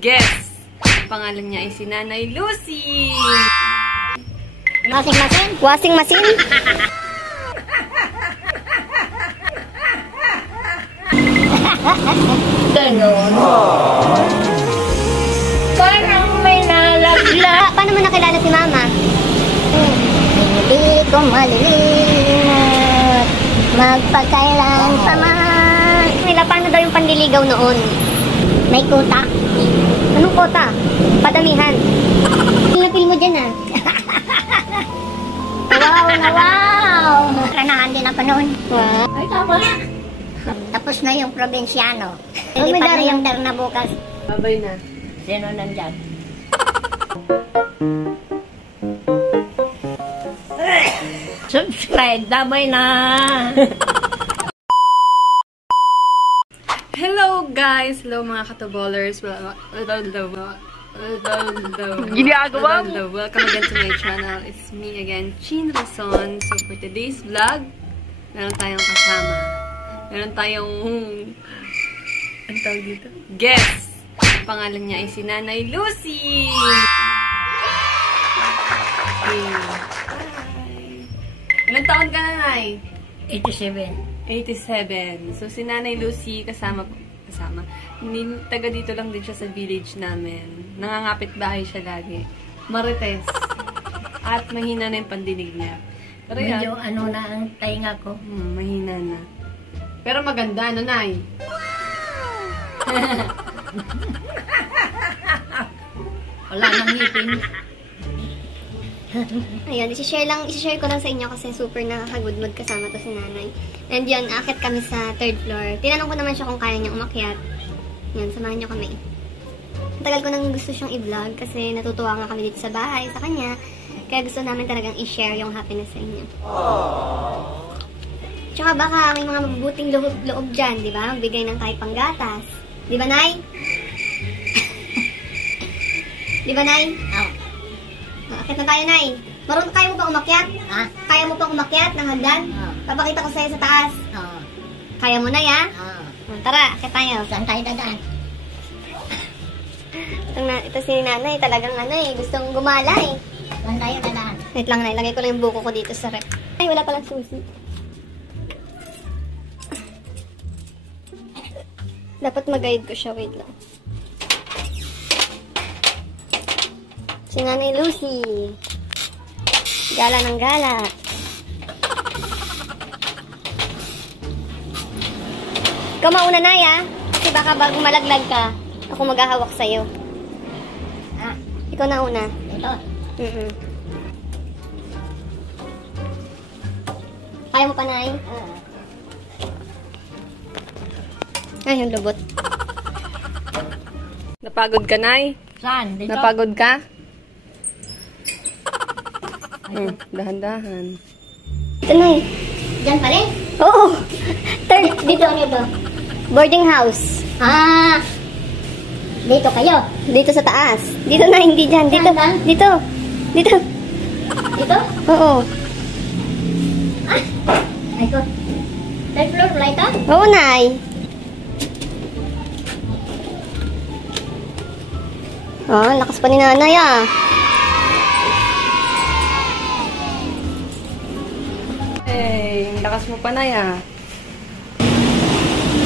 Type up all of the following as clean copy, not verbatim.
Guess! Ang pangalan niya ay si Nanay Lucy! Washing machine? Washing machine? Ganon. Parang may nalagla. Paano mo nakilala si Mama? Hindi ko malilimutan magpagkailan pa man. Nila, paano daw yung panliligaw noon? May kuta. Anong kuta? Padamihan. Pinapil mo dyan ah. Wow na wow! Kranahan din ako noon. Wow. Ay, tama. Tapos na yung probinsyano. Lilipat na yung terna bukas. Babay na. Sino nandyan? Subscribe, damay na! Hello guys! Hello mga katobolers! Ginagawa mo? Welcome again to my channel. It's me again, Chin Rason. So for today's vlog, meron tayong kasama. Meron tayong... Ano tawag dito? Guess! Ang pangalan niya ay si Nanay Lucy! Okay. Hi! Ilang taon ka na, Nay? 87. 87. So, si Nanay Lucy, kasama, taga dito lang din siya sa village namin. Nangangapit bahay siya lagi. Marites. At mahina na yung pandinig niya. Pero Medyo yan, ano na ang tainga ko. mahina na. Pero maganda, ano, Nay? Wala nang ngipin. Ayun, isi-share ko lang sa inyo kasi super nakakagudmod kasama to si Nanay. And yun, akit kami sa 3rd floor. Tinanong ko naman siya kung kaya niyang umakyat. Yun, samahan niyo kami. Ang tagal ko nang gusto siyang i-vlog kasi natutuwa nga kami dito sa bahay, sa kanya. Kaya gusto namin talagang i-share yung happiness sa inyo. Tsaka baka may mga mabubuting loob dyan, di ba? Magbigay ng kahit panggatas. Di ba, Nay? Di ba, Nay? Oh. Akit na tayo, Nay. Kaya mo pang umakyat? Ha? Kaya mo pang umakyat ng hagdan? Oh. Papakita ko sa'yo sa taas. Oh. Kaya mo na, ya? Oh. Tara, akit tayo. Saan tayo dadaan? Ito si Nanay, talagang gustong gumala eh. Saan tayo dadaan? Wait lang, Nay. Lagay ko lang yung buko ko dito sa rep. Ay, wala palang susi. Dapat mag-guide ko siya. Wait lang. Si Nanay Lucy. Gala ng gala. Ikaw mauna, Nay, ah. Kasi baka bago malaglag ka, ako maghahawak sa'yo. Ha? Ikaw na una. Ito. Kaya mo pa, Nay? Ay, yung lubot. Napagod ka, Nay? Saan? Dito? Napagod ka? Dahan-dahan. Ito, Nay. Diyan pa rin? Oo. 3rd, dito. Boarding house. Ah! Dito kayo? Dito sa taas. Dito na, hindi dyan. Dito. Saan ba? Dito. Dito. Dito? Oo. Ay ko. 3rd floor pala ito? Oo, Nay. Ah, lakas pa ni Nanay, ah. Hey, ang lakas mo pa, Nay, ah.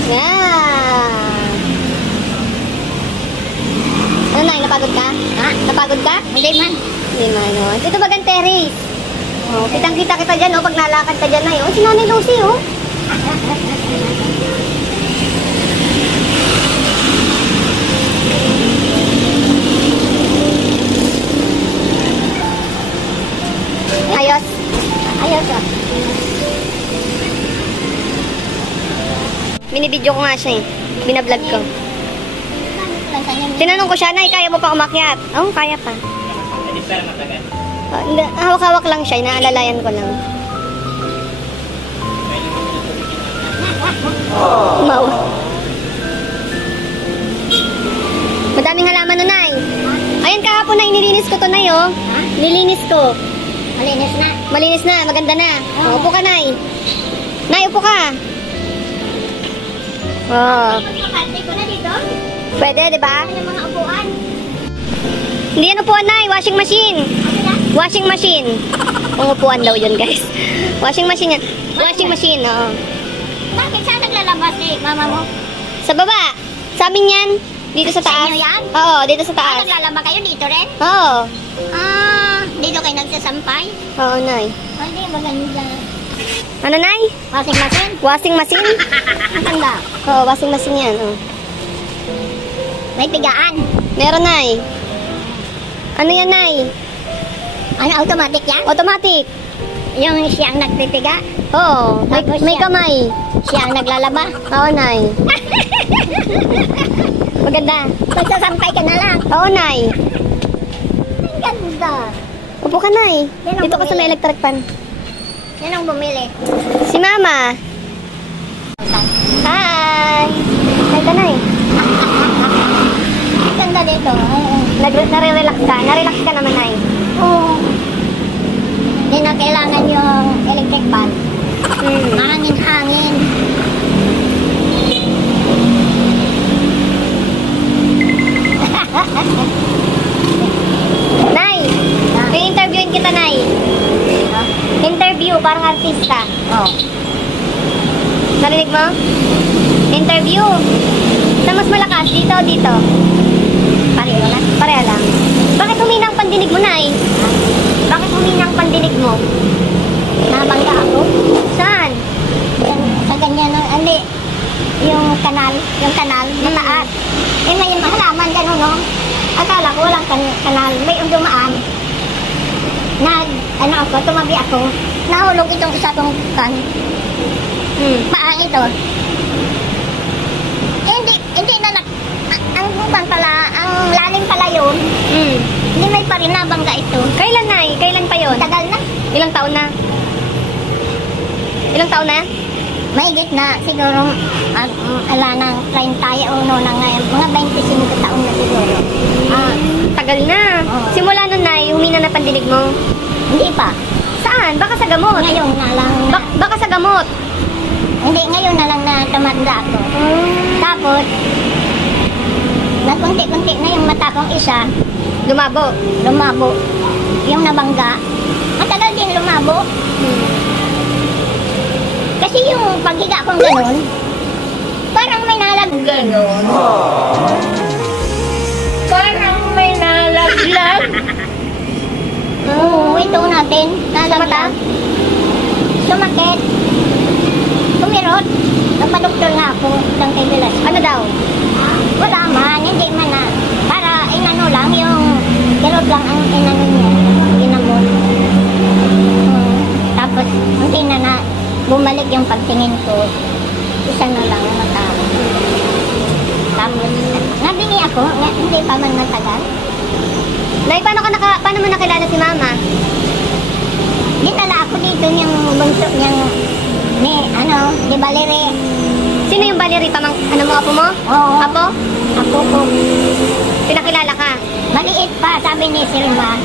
Yeah. Ano, Nay? Napagod ka? Ha? Napagod ka? Hindi man. Hindi man, oh. Dito bagang terrace. Oh, kitang-kita kita dyan, oh. Pag nalakad ka dyan, Nay. Oh, si Nanay Lucy, oh. Ayos. Ayos, oh. Binibidyo ko nga siya, eh. Binablog ko. Tinanong ko siya, Nay, kaya mo pa umakyat? Oo, kaya pa. Hawak-hawak lang siya, inaalalayan ko lang. Mau. Madaming halaman nun, Nay. Ayan, kahapon na nilinis ko to, Nay, oh. Nilinis ko. Malinis na. Malinis na, maganda na. Oh, upo ka, Nay. Nay, upo ka. Oh. Kapatid ko na dito? Pwede, di ba? Yung mga upuan. Hindi yan upuan, Nay. Washing machine. Washing machine. Kung upuan daw yun, guys. Washing machine yan. Washing machine, oo. Bakit saan naglalabas si mama mo? Sa baba. Sa amin yan. Dito sa taas. Sa inyo yan? Oo, dito sa taas. Naglalaba kayo dito rin? Oo. Dito kayo nagsasampay? Oo, Nay. Hindi, maganda. Ano, Nay? Washing machine? Washing machine? Ang ganda. Oo, washing machine yan. Oo. May pigaan. Meron, Nay. Ano yan, Nay? Ano, automatic yan? Automatic. Yung siyang nagpipiga? Oo. May kamay. Siya ang naglalaba? Oo, Nay. Maganda. Magsasampay ka na lang. Oo, Nay. Ang ganda. Upo ka, Nay. Yan ang Dito ka sa may bumili. electric fan. Yan ang bumili. Si Mama. Hi! Hi ka, Nay. Ang ganda dito. Oo. Nare-relax ka? Narelax ka naman, Nay. Oo. Hindi na kailangan yung electric fan. Hangin-hangin. Nay! May interviewin kita, Nay. Interview, parang artista. Oh. Narinig mo? Interview. Saan mas malakas? Dito o dito? Pareho na. Pareha lang. Bakit humina ang pandinig mo, Nay? Bakit humina ang pandinig mo? Nabangga ako. Saan? Sa ganyan ng, hindi. Yung kanal, mataas. Eh, may halaman gano'n, no? Akala ko walang kanal. May dumaan. Tumabi ako. Nahulog itong isa kong paa ito. Eh, hindi na ang bubang pala, ang lalim pala yun. Hindi may pa rin nabangga ito. Kailan, Nay? Kailan pa yon? Tagal na. Ilang taon na? Ilang taon na? Mahigit na siguro ala ng 30 uno na ngayon. Mga 25 taon na siguro. Tagal na. Oo. Simula nun, Nay, humina na pandinig mo. Hindi pa. Saan? Baka sa gamot. Ngayon na lang na, Baka sa gamot. hindi, ngayon na lang na tumanda ako. Tapos, nagkunti-kunti na yung mata kong isa, Lumabo. lumabo. Yung nabangga, matagal din lumabo. Kasi yung paghiga kong ganun, parang may nalaglag. Parang may nalaglag. Oo, ito natin, nalaglag. Sumakit. Tumirot. Nagpa-doktor nga ako ng kay Velas. Ano daw? Wala man, hindi man na. Para inano lang, yung kirot lang ang inano niya. Ginamot. Tapos, hindi na bumalik yung pagtingin ko. Isa na lang ang matao. Tapos, nabingi ako, hindi pa man matagal. Nay, paano mo nakilala si Mama? Dinala ako dito yung bunso niyang di Valerie. Sino yung Valerie? Ano mo, apo mo? Oo. Apo? Ako po. Pinakilala ka? Maliit pa, sabi ni Silva.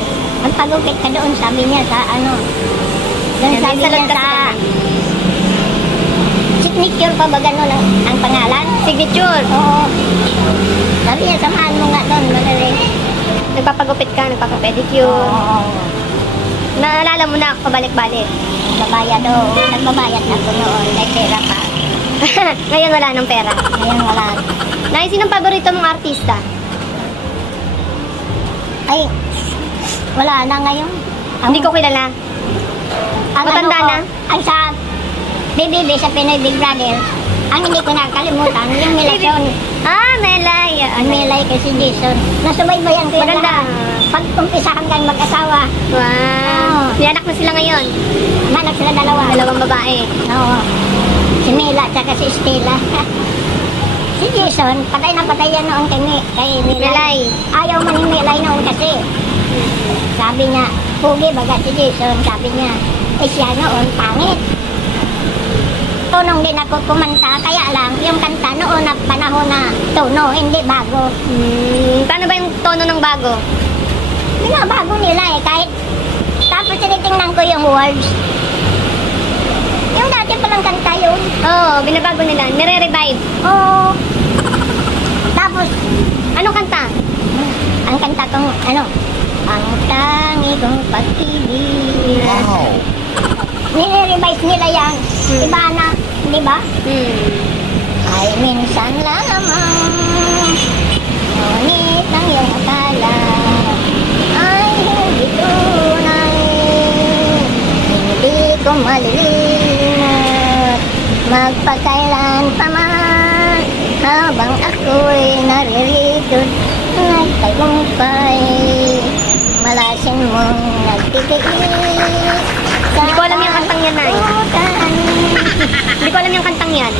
Magpagupit ka doon, sabi niya sa doon Yan, sabi may salon niya kasi sa kami. signature pa ba gano'n ang pangalan? Signature. Oo. Sabi niya, samahan mo nga doon, Valerie. Nagpapagupit ka, nagpapapedicure. Oo. Naalala mo na ako pabalik-balik. Nagbabayad Nagbabayad ako noon. May pera pa. Ngayon wala nang pera. Ngayon wala. Nay, sinong paborito mong artista? Ay, wala na ngayon. Hindi ko kilala. Matanda na? Ang sa BBB sa Pinoy Big Brother, ang hindi ko nakalimutan, yung Milasyon. Melay. Ang Melay kay si Jason. Nasubaybayan ko yun Maganda. lahat. Pag umpisa hanggang mag-asawa, Wow. May anak na sila ngayon. nanak sila dalawa. Dalawang babae. Oo. Si Mela at saka si Stella. Si Jason, patay na patay yan noon kay Melay. Melay. Ayaw man ni Melay noon kasi. Sabi niya, pugi baga si Jason. Sabi niya, siya noon, pangit. Tunong din ako kumanta, kaya lang, yung kanta noon na panahon na tono, hindi bago. Paano ba yung tono ng bago? Binabago nila kahit tapos tinitingnan ko yung words. Yung dati palang kanta yun. Oo, binabago nila. Nire-revive. Oo. Tapos, Anong kanta? Ang kanta kong, ano, ang tangi kong pag-ibig. Wow. Nire-revise nila yan. Iba na, di ba? Ay minsan lamang, ngunit ang iyong akala ay hindi tunay. Hindi ko malilimot magpakailan pa man, habang ako'y naririto nagtagumpay. Malasin mong nagtitiis. Hindi ko alam yung kantang yan, Nay. Hindi ko alam yung kantang yan.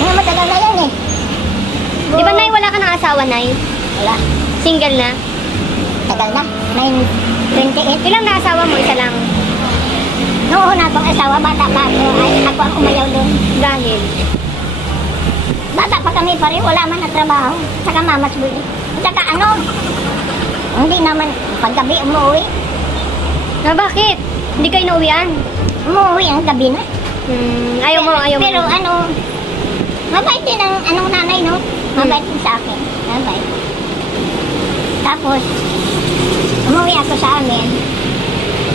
Nga matagal na yan eh. Di ba, Nay, wala ka ng asawa, Nay? Wala. Single na? Tagal na. 28. Ilang na asawa mo? Isa lang. Noong una akong asawa, bata pa ako, ay ako ang umayaw doon. Dahil? Bata pa kami pa rin, wala man na trabaho. Saka mamas buhay. Saka ano, hindi naman paggabi umuwi. Na bakit? Hindi kayo nauwian? Umuwi ang gabi na. Ayaw mo. Pero ano, mabait din ang anong nanay, no? Mabait din sa akin. Mabait. Tapos, umuwi ako sa amin.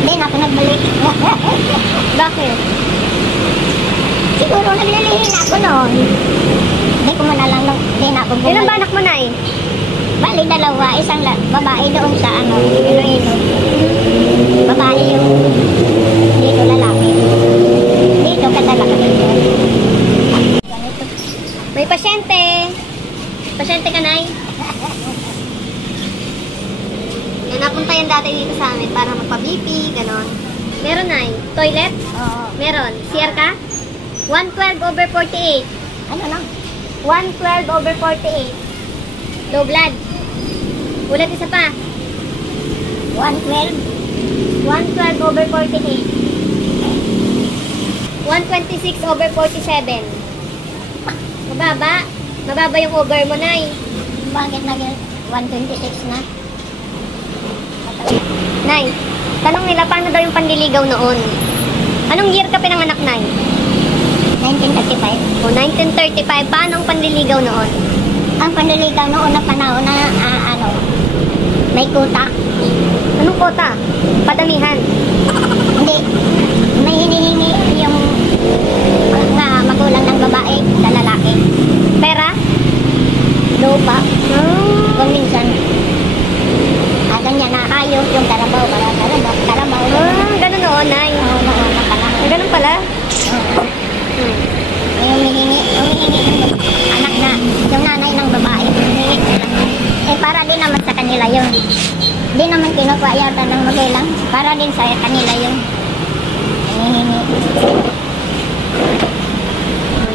Hindi na ako nagbalik. Bakit? Siguro naglilihin ako noon. Hindi ko man alam nung hindi na ako bumalik. Ilan ba anak mo, Nay? Bali, dalawa. Isang babae doon sa ano, Iloilo. Babae yung dito lalaki. Dito kadala ka dito. Ganito. May pasyente. Pasyente ka, Nay? Yan, napunta yan dati dito sa amin para magpa-BP, ganon. Meron, Nay? Toilet? Oo. Meron. CR ka? 112/48. Ano lang? 112/48. Low blood. Ulit isa pa. 112. 112/48. 126/47. Mababa. Mababa yung over mo, Nay. Bakit naging 126 na? Nay, tanong nila paano daw yung panliligaw noon. Anong year ka pinanganak, Nay? 1935. O 1935, paano ang panliligaw noon? Ang panliligaw noon na panahon na ano, may kuta. Anong kota? Padamihan. Hindi. May hinihingi yung mga magulang ng babae sa lalaki. Pera? Lupa. Kung minsan, ganyan na hayop yung karabaw. Ganun noon, Nay. Ganun pala. Humihingi ng anak na, yung nanay ng babae, humihingi sila. Eh, para din naman sa kanila yun. Di naman kinukuha yata ng magulang. Para din sa kanila yun. Humihingi.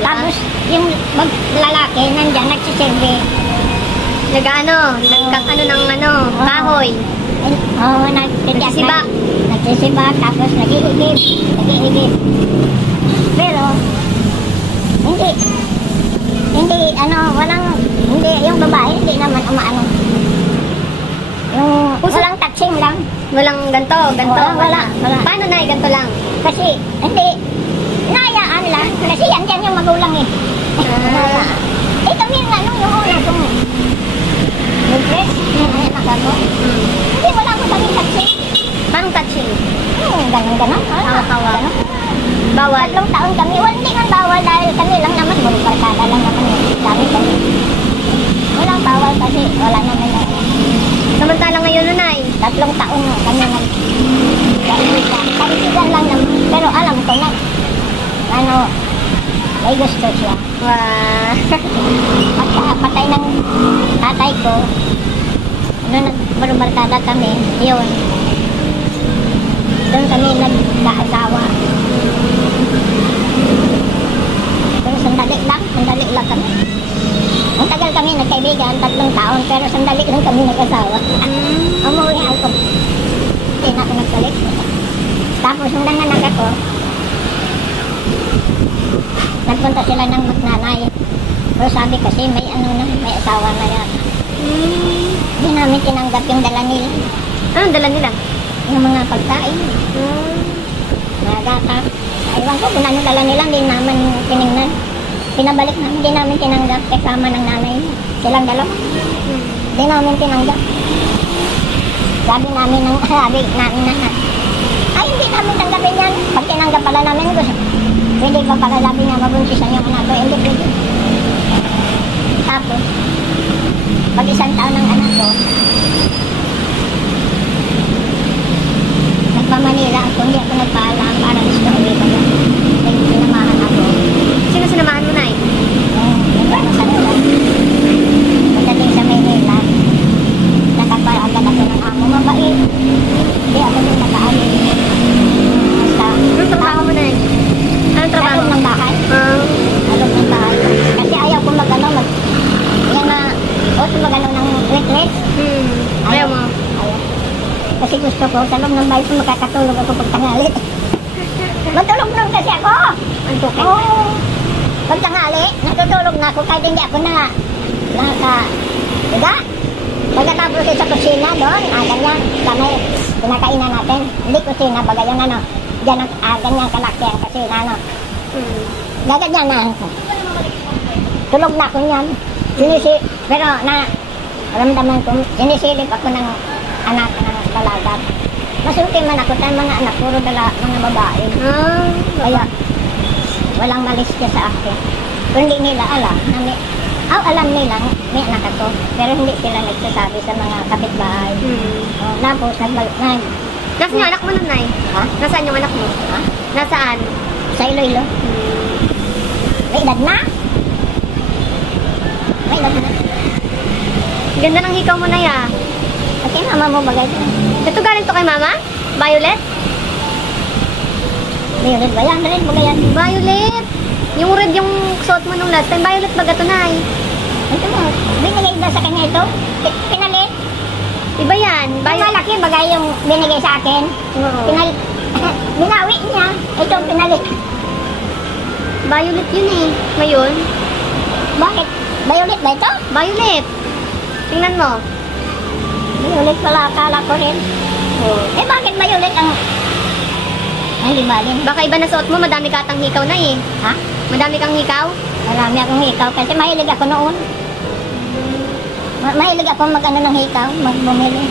Tapos, yung lalaki, nandyan, nagsisilbi. Nagkang ng kahoy. Oo, nagsisibak. Nagsisibak, tapos nag-iigib. Pero, hindi, yung babae, hindi naman umaano. Yung, walang touching lang. Walang ganto. Wala. Paano, Nay? Ganto lang. Kasi, hindi, nayaan lang. Kasi yan yung magulang eh. Eh, kami nga nung yung una kong nag-dress, anak ako. Hindi, wala ko kami touching. Paano touching? Ganon. Hawa-hawa. Bawal. 3 taon kami. Hindi nga bawal dahil kami lang naman. Barkada lang naman yung dami kami. Walang bawal kasi wala naman na. Samantalang ngayon, Nay. 3 taon na kami Kaisigan lang naman. Pero alam ko na, may gusto siya. Wow. Pagkapatay ng tatay ko, nagbarkada kami, yun. Doon kami nagkaasawa. Pero sandali lang kami. Ang tagal kami nagkaibigan, 3 taon, pero sandali lang kami nag-asawa. Umuwi ako. Hindi na ako nagpalit. Tapos nung nanganak ako, nagpunta sila ng magnanay. Pero sabi kasi may asawa na yan. Hindi namin tinanggap yung dala nila. Anong dala nila? Yung mga pagkain. Mga gata. Ewan ko kung anong dala nila, hindi naman tinignan. Pinabalik namin, hindi namin tinanggap kasama ng nanay. Silang dalawa. Di namin tinanggap. Sabi namin na, ay hindi namin tanggapin yan. Pag tinanggap pala namin, pwede pa pala sabi niya mabuntisan yung anak ko. Hindi pwede. Tapos, pag 1 taon ng anak ko, nagpa-Manila ako, hindi ako nagpaalam para gusto uwi ko yan. Kaya sinamahan ako. Sino sinamahan mo, Nay? Nagpano sa nila. Pagdating sa Manila, nakapagagad ako ng amo, mabait. Hindi ako din nakaalim. Basta, Anong trabaho mo, Nay? Anong trabaho? alog ng bahay. Alog ng bahay. Kasi ayaw ko yan na, magano ng wet-wet. Ayaw mo? Ayaw. Kasi gusto ko, sa loob ng bahay ko makakatulog ako pag tanghali. Matulog nun kasi ako. Antukin? Oo. Pag tanghali, natutulog na ako kahit hindi ako naka-higa. Pagkatapos sa kusina doon, ganyan, kami, pinakainan natin. Hindi kusina, baga yun ganyan kalaki ang kusina, Gaganyan na. Tulog na ako niyan. Pero ramdaman ko, sinisilip ako ng anak ng dalaga. Masulti man ako tayo mga anak, puro mga babae. Kaya, walang malis siya sa akin. Kung hindi nila alam, alam nila, may anak ako. Pero hindi sila nagsasabi sa mga kapitbahay. Tapos, Nasaan yung anak mo, Nay? Ha? Nasaan yung anak mo? Ha? Nasaan? Sa Iloilo. May edad na. May edad na. Ganda ng hikaw mo, Nay, ah. Okay, mama mo bagay ko. Ito galing to kay Mama? Violet? Violet ba yan? Red ba yan? Violet! Yung red yung suot mo nung last time. Violet ba gato, Nay? Ito mo, binigay ba sa kanya ito? Pinalit. Iba yan. Ang malaki bagay yung binigay sa akin. Binawi niya. Ito ang pinalit. Violet yun eh. Ngayon? Bakit? Violet ba ito? Violet! Tingnan mo. Violet pala, akala ko rin. Eh bakit violet ang... Ay, di ba rin? Baka iba na suot mo, madami ka atang hikaw na eh. Ha? Madami kang hikaw? Marami akong hikaw kasi mahilig ako noon. Mahilig ako mag-ano ng hikaw, bumili.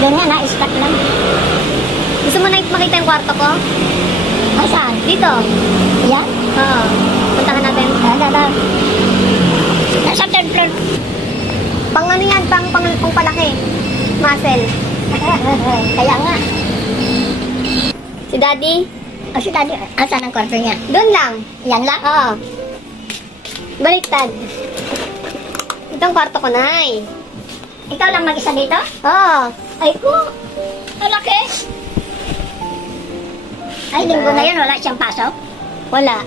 Doon nga, na-stack lang. Gusto mo na makita yung kwarto ko? Ay, saan? Dito. Yan? Oo. Puntahan natin. Nasa third floor. Pang ano yan? Pang palaki. Muscle. Kaya nga. Si Daddy? O si Daddy, asan ang kwarto niya? Doon lang. Yan lang? Oo. Baliktad. Itong kwarto ko, Nay. Ikaw lang mag-isa dito? Oo. Ay ko. Malaki. Ay, linggo na yun, wala siyang pasok? Wala.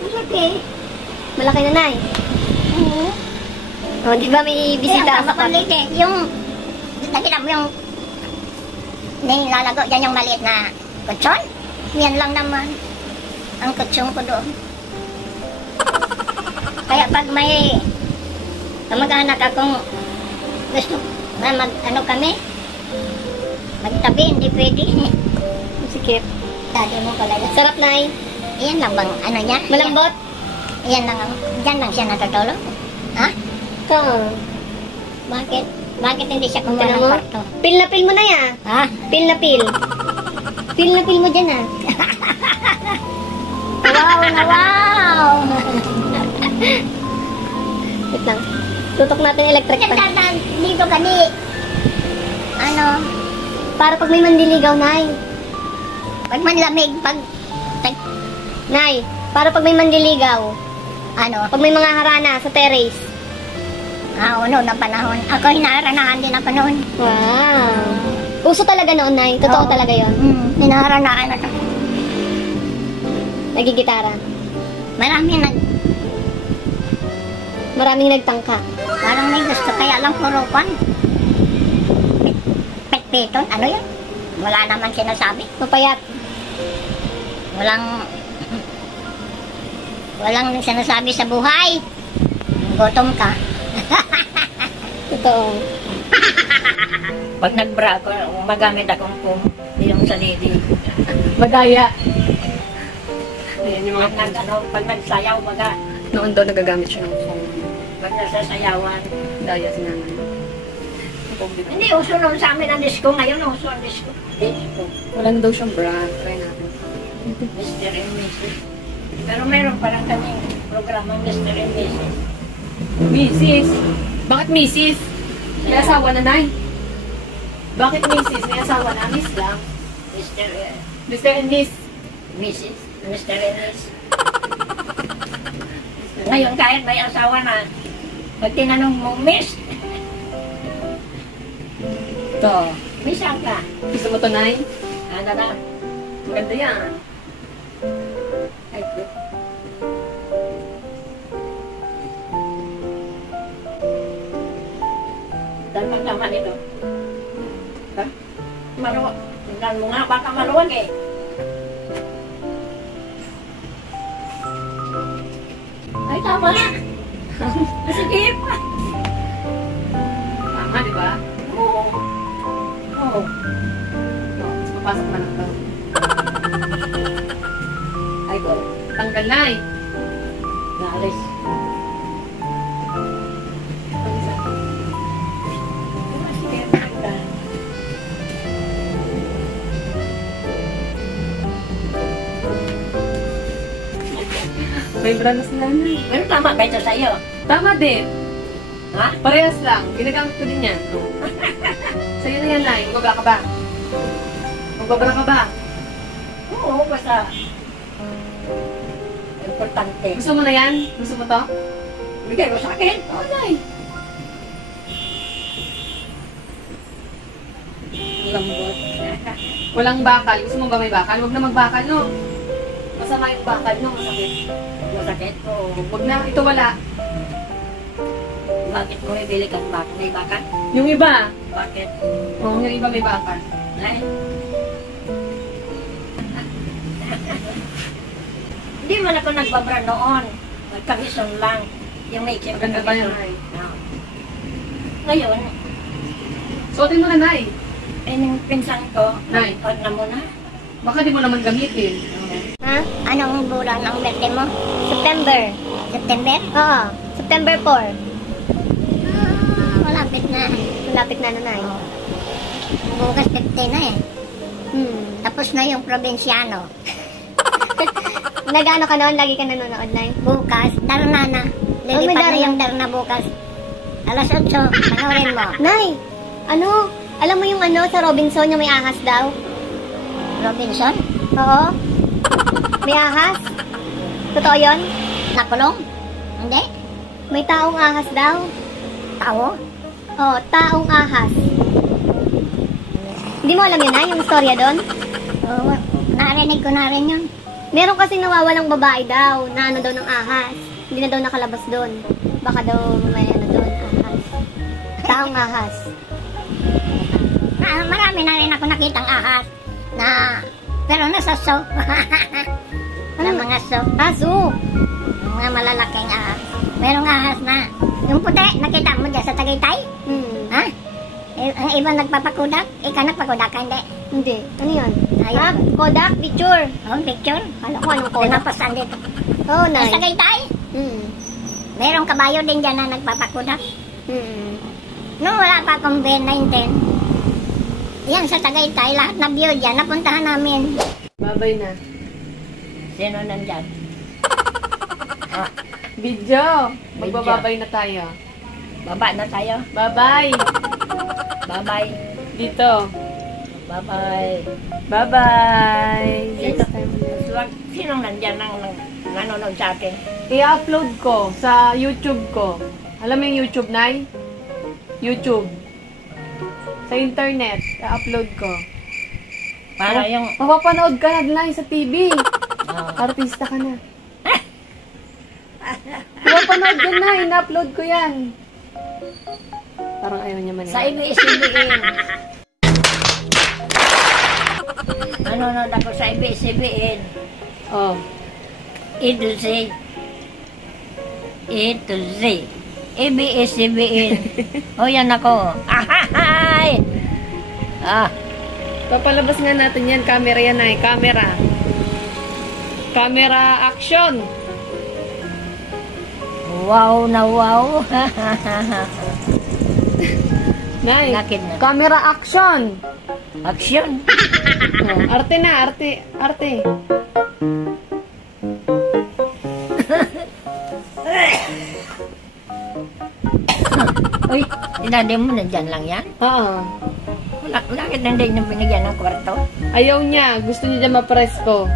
Malaki. Malaki na, Nay. Oo. O, di ba may bisita Ang sa kwarto? maliit eh. Yung, nakita mo yung, nilalago dyan yung maliit na kutsyon. Yan lang naman. Ang kutsyon ko doon. Kaya pag may kamag-anak akong gusto na mag-ano kami, magtabi, hindi pwede. Sikip. Dati mo pala yan. Sarap, Nay. Iyan lang bang ano niya? Malambot? Iyan lang, dyan lang siya natutulog. Ha? Oo. Bakit? Bakit hindi siya kumuha Tignan ng mo. kwarto? Pil na pil mo na ya. Ha? Pil na pil. Pil na pil mo dyan, ah. Wow na wow! Wait lang. Tutok natin yung electric fan. Nagtataan dito kani. Ano? Para pag may mandiligaw, Nay. Pag manlamig, Nay, para pag may mandiligaw. ano? Pag may mga harana sa terrace. Uno na panahon. Ako hinaharanahan din ako noon. Wow. Uso talaga noon, Nay. Totoo Oo. talaga yon. Hinaharanahan ako. Nagigitara. Maraming nagtangka. Parang may gusto. Kaya lang puro pan. Petpeton. Ano yun? Wala naman sinasabi. Mapayat. Walang sinasabi sa buhay. Gutom ka. Totoo. Pag nagbra ako, magamit akong yung sa lady. Madaya. Ayan yung mga Pag nagsayaw, noon daw nagagamit siya ng phone. Pag nasasayawan. Daya si nanay. Hindi, uso nun sa amin ang disco. Ngayon, uso ang disco. Disco. Wala na daw siyang brand. Try natin. Mr. and Mrs. Pero meron parang kaming programa Mr. and Mrs. Mrs. Bakit Mrs.? May asawa na, Nay. Bakit Mrs.? May asawa na. Miss lang. Mr. Mr. and Miss. Mrs. Mr. and Miss. Ngayon, kahit may asawa na, pag tinanong mo, Miss, Ito. Miss ka. Gusto mo to, Nay? Ano na? Maganda yan. Ay, dalawang tama nito. Ha? Maluwag. Tingnan mo nga, baka maluwag eh. Ay, tama na. Sige pa. Tama, di ba? Oo. Oo. Mas papasok na lang daw. Ay, ko. Tanggal, Nay. Naalis. Sige, maganda. May brand na si nanay. Pero tama ba ito sa'yo? Tama din. Ha? Parehas lang. Ginagamit ko din yan. Sa'yo na yan, Nay. Magbabra ka ba? Magbabra ka ba? Oo, basta. Importante. Gusto mo na yan? Gusto mo to? Bigay mo sa akin. Oo, Nay. Lambot. Walang bakal. Gusto mo ba may bakal? Huwag na magbakal, no? Masama yung bakal, no? Masakit. Masakit. Oo. Huwag na. Ito wala. Bakit mo ibili kang bakit? May bakit? Yung iba. Bakit? Oo, yung iba may bakal. Ay. Hindi man ako nagbabra noon. Nagkabison lang. Yung may chip. Maganda ba yun, Nay? Ngayon, Suotin mo na, Nay. eh, yung pinsan ko, Nay. huwag na muna. Baka di mo naman gamitin. Ha? Anong bulan ng birthday mo? September. September? Oo. September 4. Malapit na. Malapit na, Nanay. Bukas 50 na eh. Tapos Tapos na yung probinsyano. nag-ano ka noon? Lagi ka nanonood, Nay? Bukas, darna na. may Lilipad na darna. yung darna bukas. Alas 8, panoorin mo. Nay! Ano? Alam mo yung ano sa Robinson, yung may ahas daw? Robinson? Oo. May ahas? Totoo yun? Nakulong? Hindi? May taong ahas daw? Tao? Oo, taong ahas. Hindi mo alam yun, Nay? Yung storya doon? Oo, narinig ko na rin yun. Meron kasi nawawalang babae daw na ano daw ng ahas. Hindi na daw nakalabas doon. Baka daw may ano doon, ahas. Taong ahas. Marami na rin ako nakitang ahas na pero nasa so. Na mga so. Aso! Mga malalaking ahas. Merong ahas na. Yung puti, nakita mo dyan sa Tagaytay? Ha? Ang iba nagpapakudak? Ikaw nagpakudak ka, hindi? Hindi. Ano yun? Ayun. Ah, Kodak, picture. Oh, picture. Kala ko anong Kodak. Pinapasan dito. Oo, Sa Nay. Tagaytay? Merong kabayo din dyan na nagpapakudak. Nung wala pa akong Ben-19, yan sa Tagaytay, lahat na view dyan, napuntahan namin. Babay na. Sino nandyan? Video. Magbababay na tayo. Baba na tayo. Bye-bye. Bye-bye. Dito. Bye-bye. Bye-bye. Dito. Sino nandyan nang nanonood sa akin? I-upload ko sa YouTube ko. Alam mo yung YouTube, Nay? YouTube. Sa internet. I-upload ko. Para yung... Mapapanood ka na, Nay, sa TV. Ah. Artista ka na. Mapapanood ka na. In-upload ko yan. Parang ayaw niya man. Sa ABS-CBN. Nanonood ako sa ABS-CBN. Oh. A to Z. A to Z. ABS-CBN. O yan ako. Ahahay! Papalabas nga natin yan. Camera yan, Nay. Camera. Camera action. Wow na wow. Nay, Nakit na. camera action. Action. Oh, arte na, arte. Arte. Uy, inade mo na dyan lang yan? Oo. Bakit hindi niyo binigyan ng kwarto? Ayaw niya. Gusto niya dyan mapresko.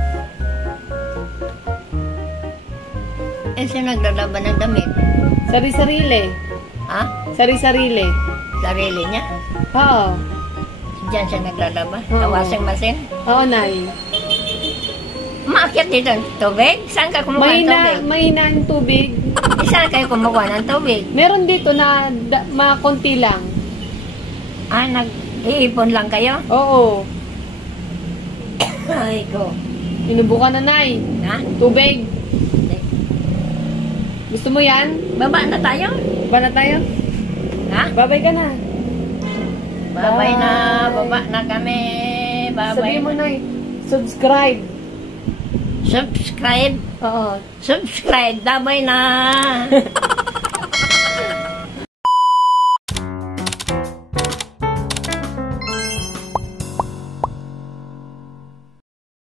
Eh, siya naglalaban ng damit. Sari-sarili. Ha? Sari-sarili. Sarili niya? Oo. Diyan siya naglalaba? Oo. Sa washing machine? Oo, Nay. Maakyat dito ng tubig? Saan ka kumuha ng tubig? Mahina ang tubig. Saan kayo kumuha ng tubig? Meron dito na mga konti lang. Ah, nag-iipon lang kayo? Oo. Ay ko. Inubukan na, Nay. Ha? Tubig. Gusto mo yan? Baba na tayo? Ba na tayo? Ha? Babay ka na. Babay na. Baba na kami. Babay Sabihin mo, na. Nay. Subscribe. Subscribe. Oo. Subscribe. Babay na.